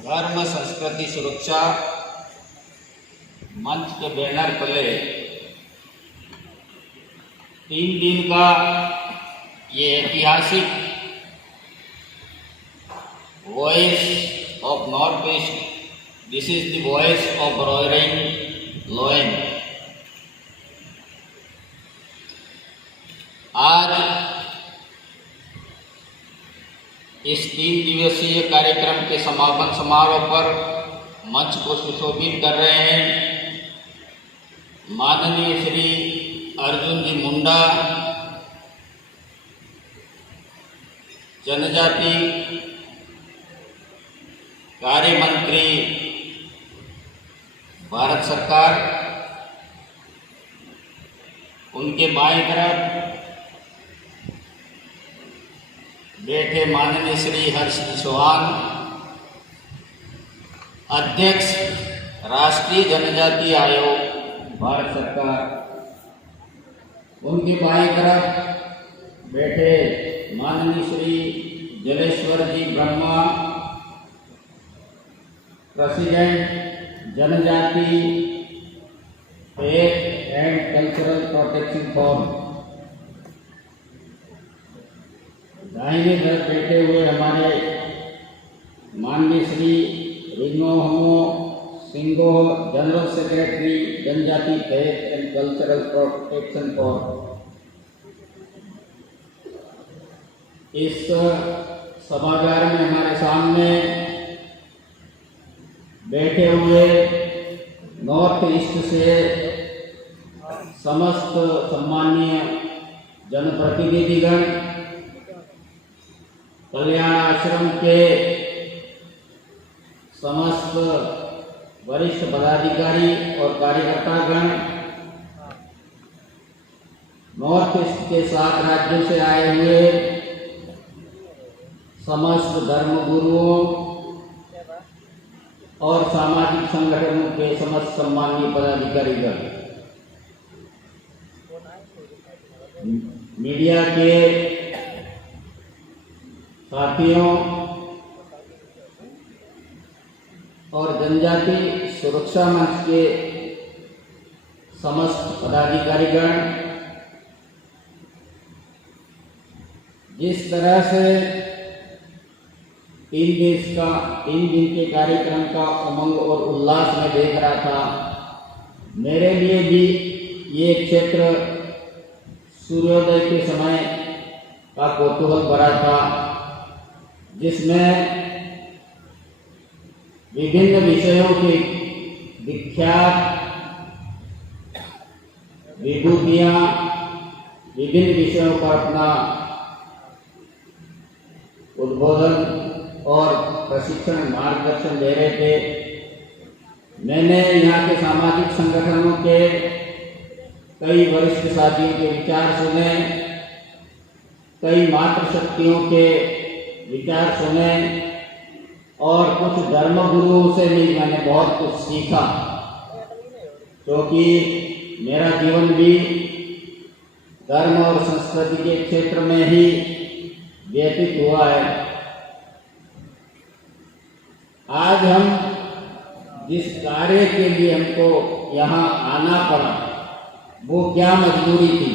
धर्म संस्कृति सुरक्षा मंच के बैनर तले 3 दिन का ये ऐतिहासिक voice of north east, this is the voice of roaring lion. आज इस 3 दिवसीय कार्यक्रम के समापन समारोह पर मंच को सुशोभित कर रहे हैं माननीय श्री अर्जुन जी मुंडा, जनजाति कार्य मंत्री, भारत सरकार। उनके बाएं तरफ बैठे माननीय श्री हर्ष चौहान, अध्यक्ष राष्ट्रीय जनजाति आयोग, भारत सरकार। उनके बाएं तरफ बैठे माननीय श्री जलेश्वर जी ब्रह्मा, प्रेसिडेंट जनजाति faith and cultural protection forum. दाहिने तरफ बैठे हुए हमारे माननीय श्री रिग्नोहमो सिंगो, जनरल सेक्रेटरी जनजाति faith and cultural protection forum. इस सभागार में हमारे सामने बैठे हुए नॉर्थ ईस्ट से समस्त सम्मानीय जनप्रतिनिधिगण, कल्याण आश्रम के समस्त वरिष्ठ पदाधिकारी और कार्यकर्तागण, नॉर्थ ईस्ट के 7 राज्यों से आए हुए समस्त धर्मगुरुओं और सामाजिक संगठनों के समस्त सम्मानीय पदाधिकारीगण, मीडिया के साथियों और जनजाति सुरक्षा मंच के समस्त पदाधिकारीगण, जिस तरह से 3 दिन के कार्यक्रम का उमंग और उल्लास में देख रहा था, मेरे लिए भी ये क्षेत्र सूर्योदय के समय का कौतूहल भरा था, जिसमें विभिन्न विषयों की विख्यात विभूतियां विभिन्न विषयों पर अपना उद्बोधन और प्रशिक्षण मार्गदर्शन दे रहे थे। मैंने यहाँ के सामाजिक संगठनों के कई वरिष्ठ साथियों के विचार सुने, कई मातृशक्तियों के विचार सुने और कुछ धर्मगुरुओं से भी मैंने बहुत कुछ सीखा, क्योंकि मेरा जीवन भी धर्म और संस्कृति के क्षेत्र में ही व्यतीत हुआ है। आज हम जिस कार्य के लिए हमको यहाँ आना पड़ा, वो क्या मजबूरी थी।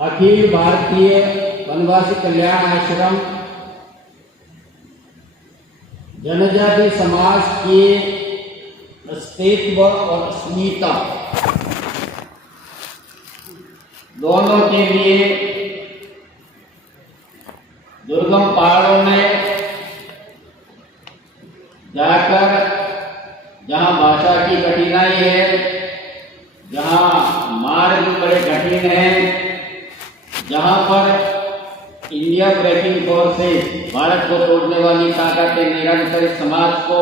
अखिल भारतीय वनवासी कल्याण आश्रम जनजाति समाज के अस्तित्व और अस्मिता दोनों के लिए दुर्गम पहाड़ों में जाकर, जहां भाषा की कठिनाई है, जहां मार्ग बड़े कठिन हैं, जहां पर इंडिया ब्रेकिंग फोर्सेस, भारत को तोड़ने वाली ताकतें निरंतर समाज को,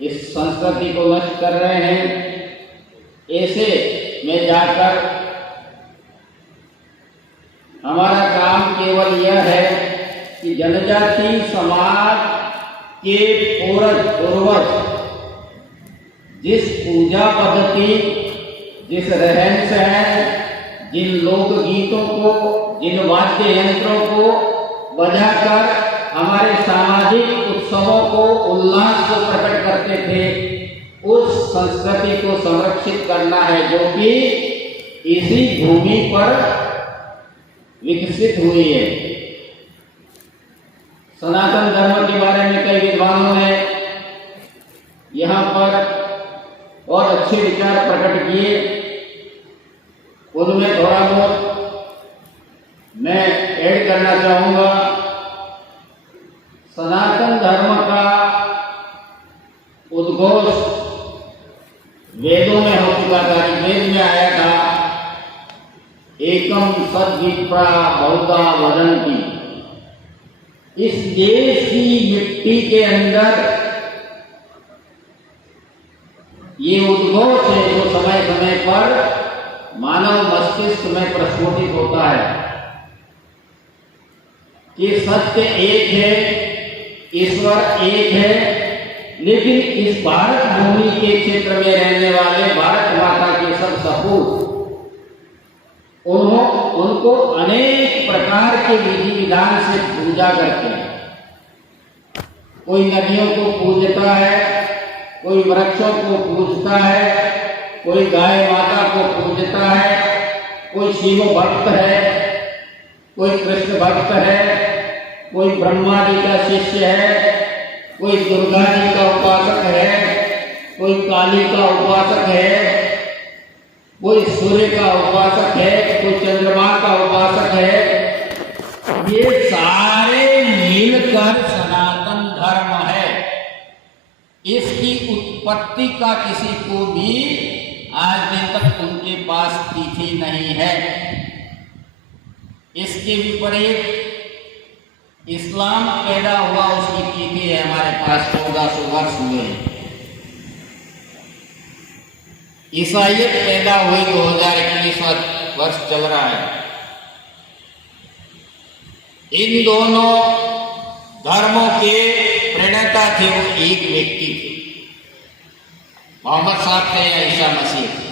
इस संस्कृति को नष्ट कर रहे हैं, ऐसे में जाकर हमारा काम केवल यह है कि जनजाति समाज के पूर्वज जिस पूजा पद्धति, जिस रहन सहन, जिन लोकगीतों को, जिन वाद्य यंत्रों को बजाकर हमारे सामाजिक उत्सवों को, उल्लास को प्रकट करते थे, उस संस्कृति को संरक्षित करना है जो कि इसी भूमि पर विकसित हुई है। सनातन धर्म के बारे में कई विद्वानों ने यहाँ पर और अच्छे विचार प्रकट किए, उनमें थोड़ा बहुत मैं ऐड करना चाहूँगा। सनातन धर्म का उद्घोष वेदों में हो चुका था। वेद में आया था, एकम सद्विप्रा बहुधा वदन्ति। इस देश की मिट्टी के अंदर ये उद्घोष है जो समय समय पर मानव मस्तिष्क में प्रस्फुटित होता है कि सत्य एक है, ईश्वर एक है, लेकिन इस भारत भूमि के क्षेत्र में रहने वाले भारत माता के सब सपूत उनको अनेक प्रकार के विधि विधान से पूजा करते हैं। कोई नदियों को पूजता है, कोई वृक्षों को पूजता है, कोई गाय माता को पूजता है, कोई शिव भक्त है, कोई कृष्ण भक्त है, कोई ब्रह्मा जी का शिष्य है, कोई दुर्गा जी का उपासक है, कोई काली का उपासक है, कोई सूर्य का उपासक है, कोई चंद्रमा का उपासक है। ये सारे मिलकर सनातन धर्म है। इसकी उत्पत्ति का किसी को भी आज दिन तक उनके पास तिथि नहीं है। इसके विपरीत इस्लाम पैदा हुआ, उसकी तिथि है हमारे पास 1400 वर्ष हुए। ईसाइयत पैदा हुई 2021 वर्ष चल रहा है। इन दोनों धर्मों के प्रणेता थे वो एक व्यक्ति थे, मोहम्मद साहब थे या ईसा मसीह थे।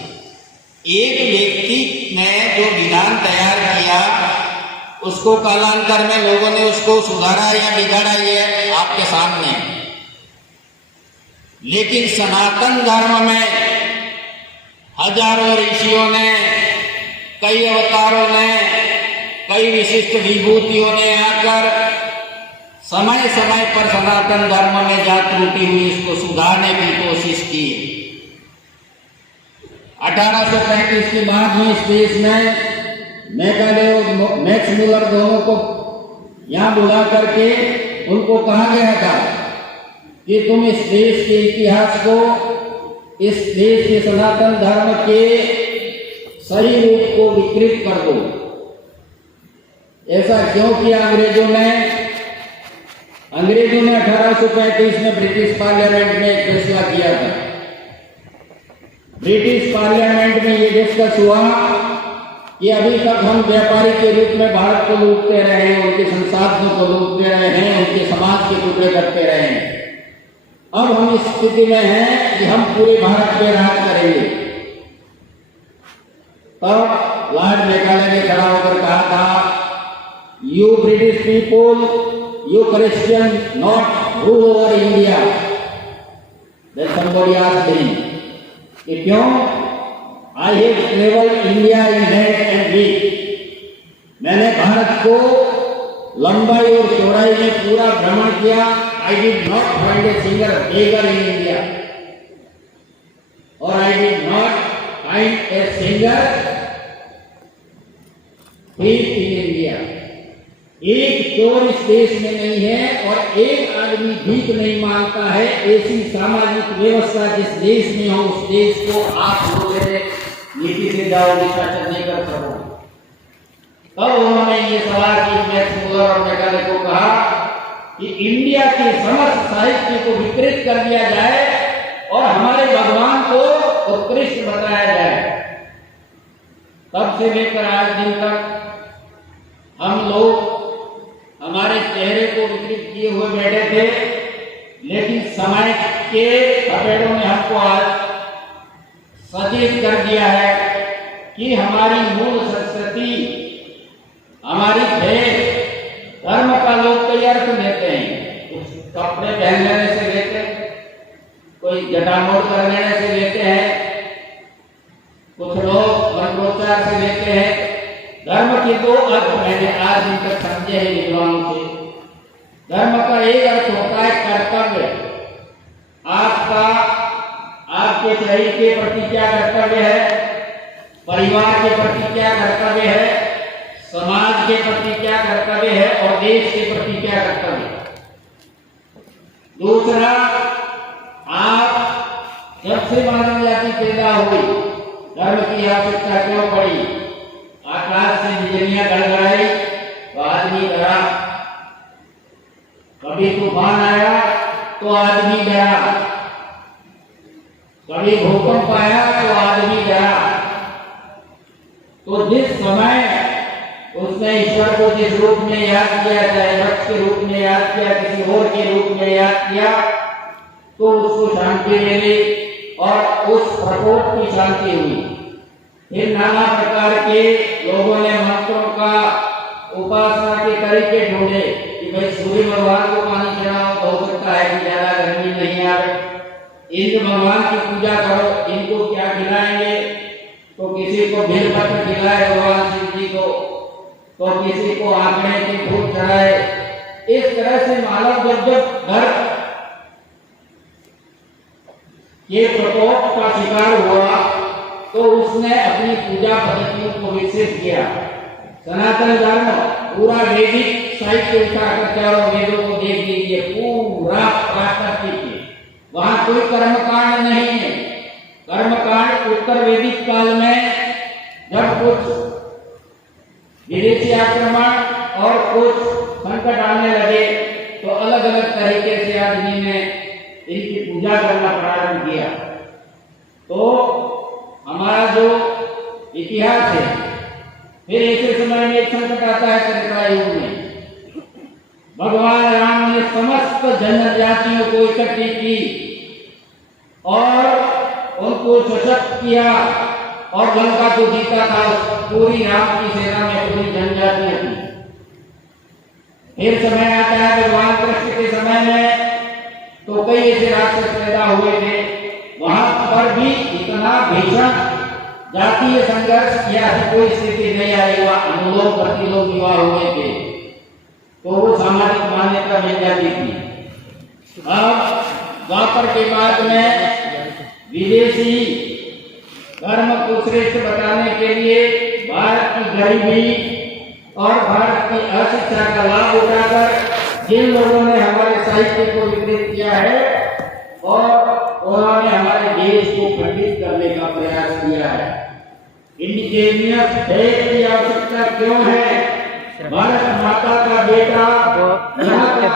एक व्यक्ति ने जो विधान तैयार किया, उसको कालांतर में लोगों ने उसको सुधारा या बिगाड़ा, ये आपके सामने। लेकिन सनातन धर्म में हजारों ऋषियों ने, कई अवतारों ने, कई विशिष्ट विभूतियों ने आकर समय समय पर सनातन धर्म में जा त्रुटि हुई इसको सुधारने की कोशिश की। 1835 के बाद में इस देश में मैकाले और मैक्स मुलर दोनों को यहाँ बुला करके उनको कहा गया था कि तुम इस देश के इतिहास को, इस देश के सनातन धर्म के सही रूप को विकृत कर दो। ऐसा क्यों किया अंग्रेजों ने? 1835 में ब्रिटिश पार्लियामेंट में एक फैसला किया था। ब्रिटिश पार्लियामेंट में ये डिस्कस हुआ कि अभी तक हम व्यापारी के रूप में भारत को लूटते रहे हैं, उनके संसाधनों को लूटते रहे हैं, उनके समाज के टुकड़े करते रहे हैं। अब हम इस स्थिति में हैं कि हम पूरे भारत पे राज करेंगे। तब लॉर्ड मैकाले ने खड़ा होकर कहा था, you British people, you Christian not rule over India. Then somebody asked him, कि क्यों? I have traveled India in length and width. मैंने भारत को लंबाई और चौड़ाई में पूरा भ्रमण किया। I did not find a single beggar in India, और I did not find a single thief in India. एक चोर इस देश में नहीं है और एक आदमी भीख नहीं मांगता है। ऐसी सामाजिक व्यवस्था जिस देश में हो, उस देश को आप लोग नीति से जाओ, शासन नहीं कर सको। तब उन्होंने ये सलाह की, मैक्स मुलर और मैकाले को कहा कि इंडिया के समस्त साहित्य को विकृत कर दिया जाए और हमारे भगवान को उत्कृष्ट बताया जाए। तब से लेकर आज दिन तक हम लोग हमारे चेहरे को विकृत किए हुए बैठे थे, लेकिन समय के थपेड़ों ने हमको आज सचेत कर दिया है कि हमारी मूल संस्कृति, हमारी भेद, धर्म का लोग कई अर्थ लेते हैं। कुछ कपड़े पहन लेने से लेते हैं, कोई जटामोड़ कर लेने से लेते हैं, कुछ लोग मंत्रोच्चार से लेते हैं। धर्म के दो अर्थ मैंने आज दिन तक समझे हैं विद्वानों से। धर्म का एक अर्थ होता है कर्तव्य। आपका आपके शरीर के प्रति क्या कर्तव्य है, परिवार के प्रति क्या कर्तव्य है, समाज के प्रति क्या कर्तव्य है और देश के प्रति क्या कर्तव्य है। दूसरा, आप जब से मानव जाति पैदा हुई, धर्म की आवश्यकता क्यों पड़ी? आकाश से बिजलियां गड़गड़ाई तो आदमी डरा, कभी तूफान आया तो आदमी डरा, कभी भूकंप आया तो आदमी डरा। तो जिस समय उसने ईश्वर को जिस रूप में याद किया, चाहे वृक्ष के रूप में याद किया, किसी और के रूप में याद किया, तो उसको शांति मिली और उस प्रकोप की शांति हुई। फिर नाना प्रकार के लोगों ने मंत्रों का उपासना के तरीके ढूंढे कि भाई सूर्य भगवान को पानी चढ़ाओ तो हो सकता है कि ज्यादा गर्मी नहीं आए, इंद्र भगवान की पूजा करो, इनको क्या खिलाएंगे, तो किसी को बेलपत्र खिलाए भगवान शिव जी को, तो किसी को आंकड़े के फूल चढ़ाए। इस तरह से मानव जब धर्म के प्रकोप का शिकार हुआ तो उसने अपनी पूजा पद्धतियों को विकसित किया। सनातन धर्म पूरा वैदिक साहित्य उठाकर चारों वेदों को देख लीजिए, पूरा प्राकृतिक है, वहां कोई कर्मकांड नहीं है। कर्मकांड उत्तर वैदिक काल में जब कुछ विदेशी आक्रमण और कुछ संकट आने लगे तो अलग अलग तरीके से आदमी ने इनकी पूजा करना प्रारंभ किया। तो हमारा जो इतिहास है, फिर ऐसे समय में एक संकट आता है त्रेतायुग में। भगवान राम ने समस्त जनजातियों को इकट्ठी की और उनको सशक्त किया और लंका को जीता था। पूरी राम की सेना में पूरी जनजातियां थी। फिर समय आता है भगवान कृष्ण के समय में, तो कई ऐसे राक्षस पैदा हुए थे। वहां पर भी इतना भीषण जातीय संघर्ष या कोई स्थिति नहीं आई, वह अनुलोम प्रतिलोम विवाह हुए थे, तो वो सामाजिक मान्यता मिल जाती थी। अब द्वापर के बाद में विदेशी धर्म को श्रेष्ठ बताने के लिए भारत की गरीबी और भारत की अशिक्षा का लाभ उठाकर जिन लोगों ने हमारे साहित्य को विकृत किया है और उन्होंने हमारे देश को खंडित करने का प्रयास किया है। इंडिजिनियस देश की आवश्यकता क्यों है? भारत माता का बेटा